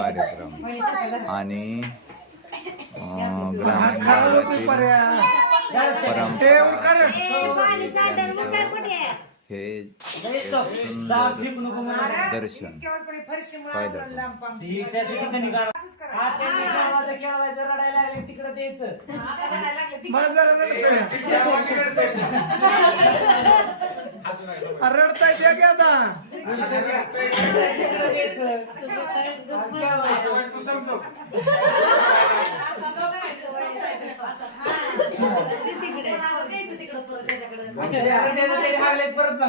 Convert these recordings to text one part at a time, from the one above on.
कार्यक्रम. आणि ग्रामीण भागातील परंपरा हे दर्शन पाहिलं रडताय त्या की आता परत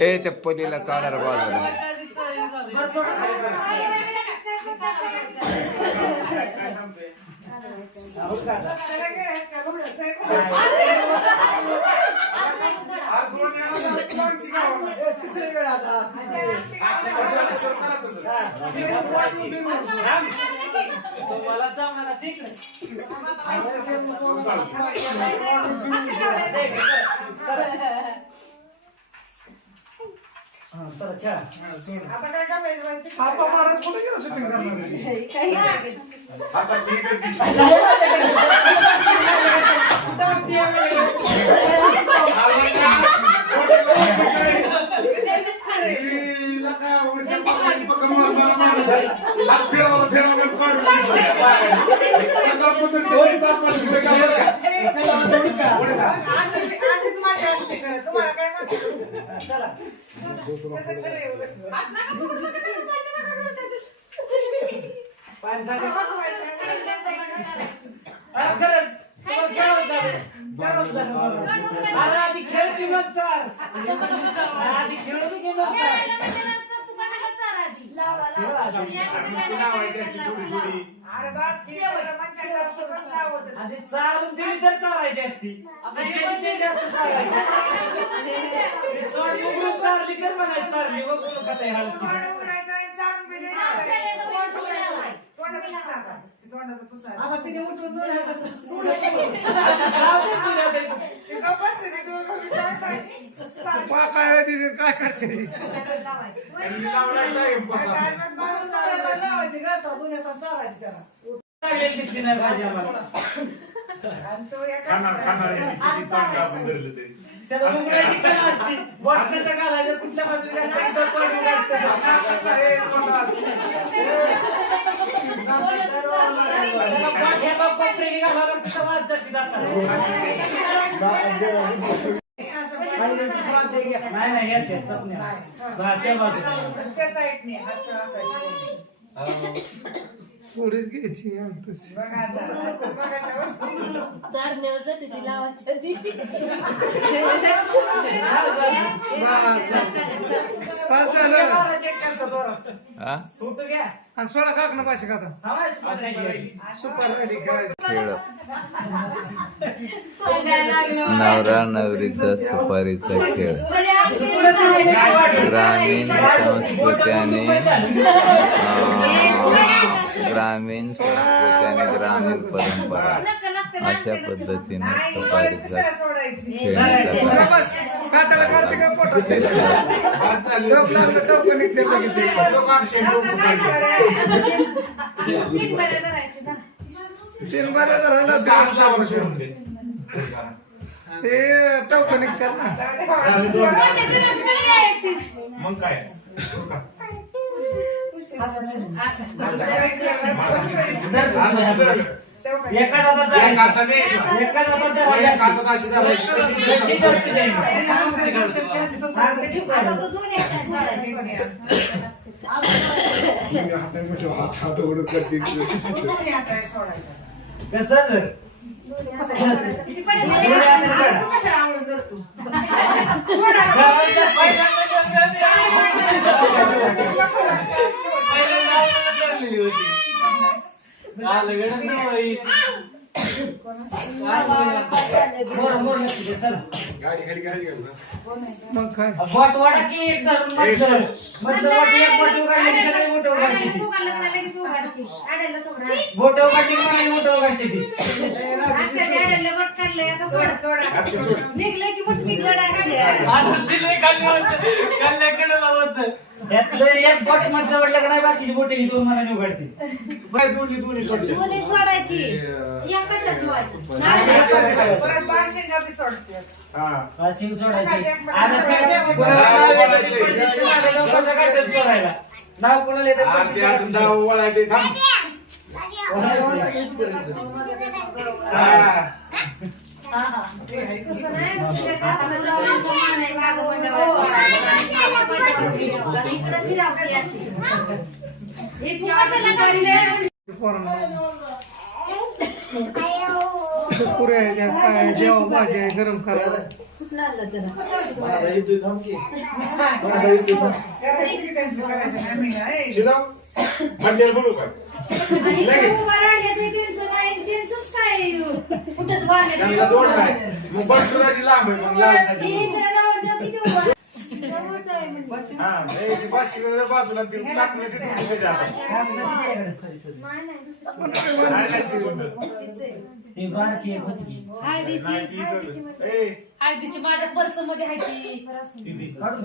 हे त्या पलीला काढार बाजूला जमाना तिकडे हा, चला खेळा. महाराज कुठे गेला शूटिंग करणार तुम्हाला खेळ की मग चाल. आधी खेळू की मग चाल. आधी चालून दिली तर चालायची असती. त्याची ते जास्त चालायची. थोडी उघडून चालली तर म्हणायची चालली. मग तुला खाता येणार आता तिने उठून जाऊ दे तुला तरी. पा काय काय करते. त्याला कुठल्या बाजूला पण. नाही नाही याच आहेत, चपल्या. घ्यायची पाच झालं. हा. आणि खाता. सुपर रेडी खेळायचं खेळ नवरा नवरीचा सुपारीचा खेळ. ग्रामीण संस्कृती आणि अं, ग्रामीण संस्कृती आणि ग्रामीण परंपरा. अशा पद्धतीने सुपारीचा खेळण्याचा काढते का पोटात? डोक लागलं डोकं निघते लगेच तीन बऱ्या जणांना दात लावायचं. ते टवकं निघतात ना मग काय? एका जातात एक जायचं. हाताने एका जातात एक जायचं. हातात अशी धरायची. जशी जशी जाईल. कसं जर पहिल्यांदा लागलेली होती. आलं गडद नाही बाई. मोर मोर नक्की दे, चला गाडी खाली गाडी घाल ना. मग काय? वाट वाडा की एक धरून मत धर. मत धर, वाटी एक बोट उघडली की सगळी बोटं उघडते ती. बोटं उघडली की मला बोटं उघडते ती. आता चिल्ले खाली होतं. खाल्ल्याकडं होतं. यातलं एक बोट उघडलं का नाही बाकीची बोटे ही दोन मनाने उघडते काय दोन्ही दोन्ही सोडले दोन्ही सोडायची. एक कशात ठेवायची? नाही नाही. परत बाशिंगा बी सोडते. हा. वाशिंग सोडायची. आता ते कोणाला काय सोडायला. नाव कोणाला येतं? आणि ते अजून दहा वळायचे थांब. हा. आता पुरवण्याचं मान आहे, मागं मंडळाचं. इकडं फिरावती अशी. इतकी अशी पडली. पुऱ्या ह्याच्यात काय जेव्हा भाजी आहे गरम करा शिजाव. मंडळ बोलू काय त्यांना जोड नाही मग बसुराची लांब आहे मग नाही. हा नाही, ती बाजूला ती. नाही, नाही, होतं. ते बारकी एक होती की. ए, हळदीची माझ्या पर्समध्ये आहे ती काढून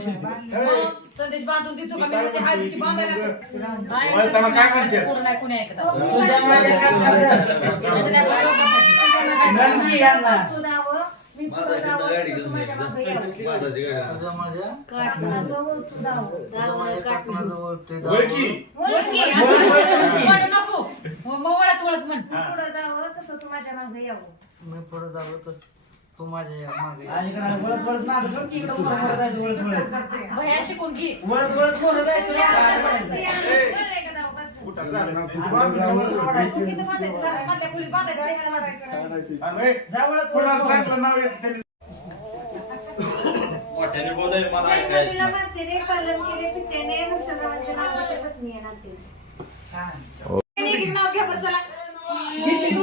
संदेश बांधून ती चुका मी म्हणते हळदीची बांधायला नाही, मला त्याला काय म्हणते? पोरं नाही कुणी ऐकत तुझ्या माझ्या. त्याच्यासाठी गप्प बसायचं. यांना. ओळखी. ओळखी, असं वळू नको मग वळत वळत म्हण वळत वळत मागं सर की इकडं उभं राहायचं, वळत वळत. भया शिकून घे? वळत वळत मोरं जायचं. कुठं झालं? बाजूला वळलं. मधल्या खोलीत बांधायचं त्याला बांधायचं. आणि ए, जा वळत कोणाला वळत. चांगलं नाव घ्या चला नाही. मी